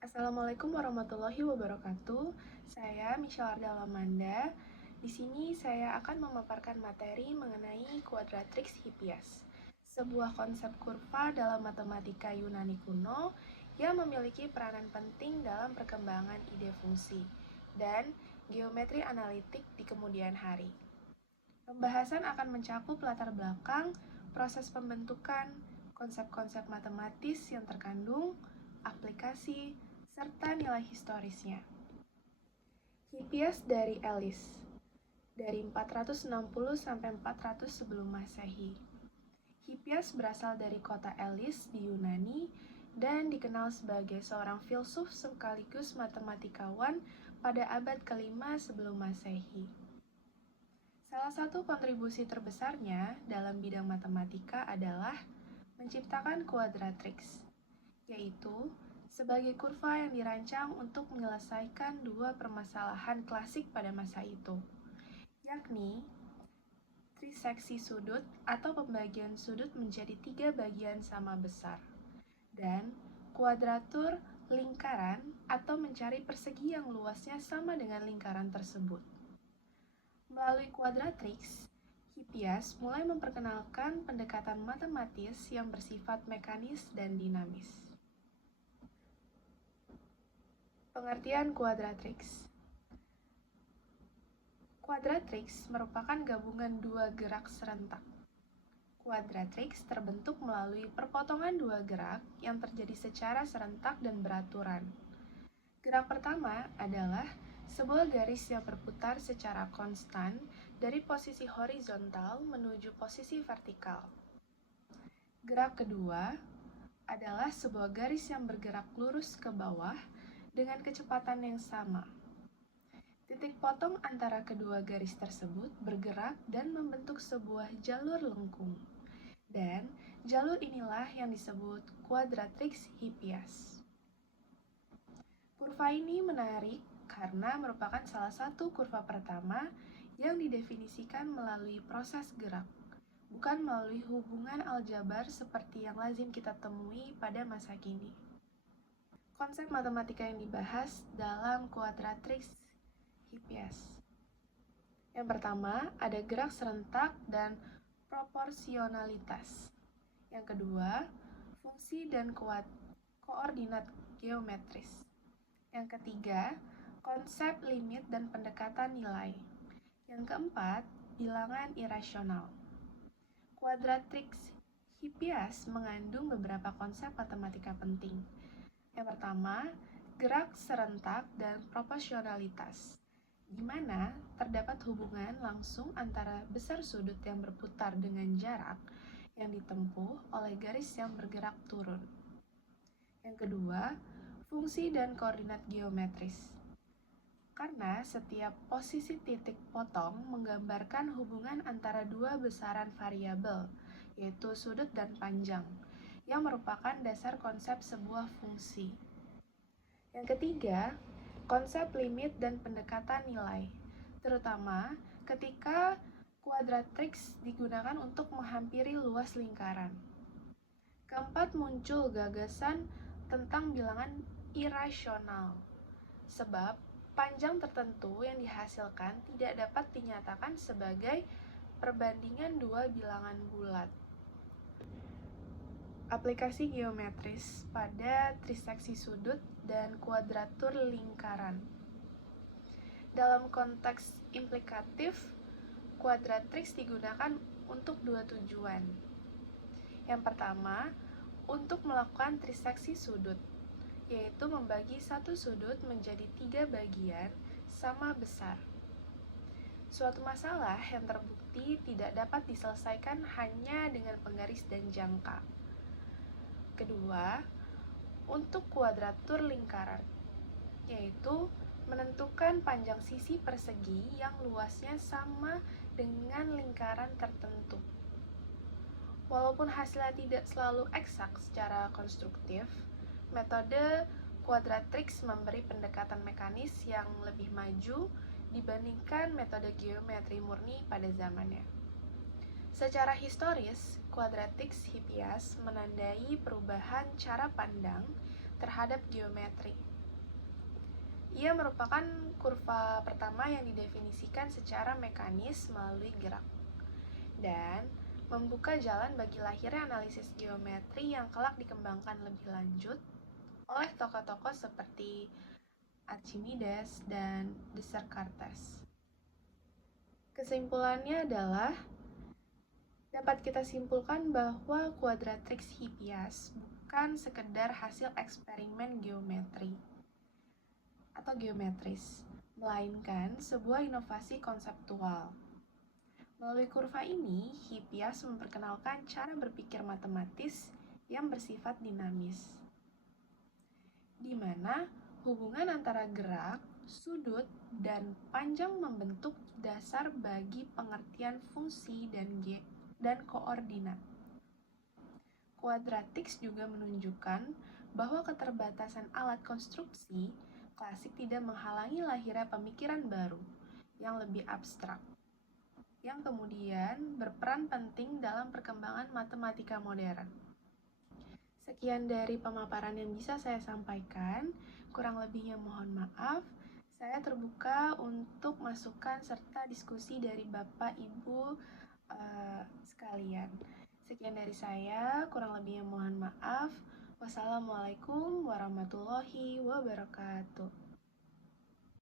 Assalamualaikum warahmatullahi wabarakatuh. Saya Michelle Ardala Manda. Di sini saya akan memaparkan materi mengenai quadratrix Hippias, sebuah konsep kurva dalam matematika Yunani kuno yang memiliki peranan penting dalam perkembangan ide fungsi dan geometri analitik di kemudian hari. Pembahasan akan mencakup latar belakang, proses pembentukan, konsep-konsep matematis yang terkandung, aplikasi, serta nilai historisnya. Hippias dari Elis dari 460 sampai 400 sebelum Masehi. Hippias berasal dari kota Elis di Yunani dan dikenal sebagai seorang filsuf sekaligus matematikawan pada abad kelima sebelum Masehi. Salah satu kontribusi terbesarnya dalam bidang matematika adalah menciptakan quadratrix, yaitu sebagai kurva yang dirancang untuk menyelesaikan dua permasalahan klasik pada masa itu, yakni triseksi sudut atau pembagian sudut menjadi tiga bagian sama besar, dan kuadratur lingkaran atau mencari persegi yang luasnya sama dengan lingkaran tersebut. Melalui quadratrix, Hippias mulai memperkenalkan pendekatan matematis yang bersifat mekanis dan dinamis. Pengertian quadratrix. Quadratrix merupakan gabungan dua gerak serentak. Quadratrix terbentuk melalui perpotongan dua gerak yang terjadi secara serentak dan beraturan. Gerak pertama adalah sebuah garis yang berputar secara konstan dari posisi horizontal menuju posisi vertikal. Gerak kedua adalah sebuah garis yang bergerak lurus ke bawah dengan kecepatan yang sama. Titik potong antara kedua garis tersebut bergerak dan membentuk sebuah jalur lengkung. Dan jalur inilah yang disebut quadratrix Hippias. Kurva ini menarik karena merupakan salah satu kurva pertama yang didefinisikan melalui proses gerak, bukan melalui hubungan aljabar seperti yang lazim kita temui pada masa kini. Konsep matematika yang dibahas dalam quadratrix Hippias. Yang pertama, ada gerak serentak dan proporsionalitas. Yang kedua, fungsi dan koordinat geometris. Yang ketiga, konsep limit dan pendekatan nilai. Yang keempat, bilangan irasional. Quadratrix Hippias mengandung beberapa konsep matematika penting. Yang pertama, gerak serentak dan proporsionalitas, di mana terdapat hubungan langsung antara besar sudut yang berputar dengan jarak yang ditempuh oleh garis yang bergerak turun. Yang kedua, fungsi dan koordinat geometris. Karena setiap posisi titik potong menggambarkan hubungan antara dua besaran variabel, yaitu sudut dan panjang, yang merupakan dasar konsep sebuah fungsi. Yang ketiga, konsep limit dan pendekatan nilai, terutama ketika quadratrix digunakan untuk menghampiri luas lingkaran. Keempat, muncul gagasan tentang bilangan irasional, sebab panjang tertentu yang dihasilkan tidak dapat dinyatakan sebagai perbandingan dua bilangan bulat. Aplikasi geometris pada triseksi sudut dan kuadratur lingkaran. Dalam konteks implikatif, quadratrix digunakan untuk dua tujuan. Yang pertama, untuk melakukan triseksi sudut, yaitu membagi satu sudut menjadi tiga bagian sama besar. Suatu masalah yang terbukti tidak dapat diselesaikan hanya dengan penggaris dan jangka. Kedua, untuk kuadratur lingkaran, yaitu menentukan panjang sisi persegi yang luasnya sama dengan lingkaran tertentu. Walaupun hasilnya tidak selalu eksak secara konstruktif, metode quadratrix memberi pendekatan mekanis yang lebih maju dibandingkan metode geometri murni pada zamannya. Secara historis, quadratrix Hippias menandai perubahan cara pandang terhadap geometri. Ia merupakan kurva pertama yang didefinisikan secara mekanis melalui gerak dan membuka jalan bagi lahirnya analisis geometri yang kelak dikembangkan lebih lanjut oleh tokoh-tokoh seperti Archimedes dan Descartes. Kesimpulannya adalah dapat kita simpulkan bahwa quadratrix Hippias bukan sekedar hasil eksperimen geometri atau geometris, melainkan sebuah inovasi konseptual. Melalui kurva ini, Hippias memperkenalkan cara berpikir matematis yang bersifat dinamis, di mana hubungan antara gerak, sudut, dan panjang membentuk dasar bagi pengertian fungsi dan koordinat. Quadratrix juga menunjukkan bahwa keterbatasan alat konstruksi klasik tidak menghalangi lahirnya pemikiran baru yang lebih abstrak, yang kemudian berperan penting dalam perkembangan matematika modern. Sekian dari pemaparan yang bisa saya sampaikan, kurang lebihnya mohon maaf. Saya terbuka untuk masukan serta diskusi dari Bapak Ibu sekalian. Sekian dari saya, kurang lebihnya mohon maaf. Wassalamualaikum warahmatullahi wabarakatuh.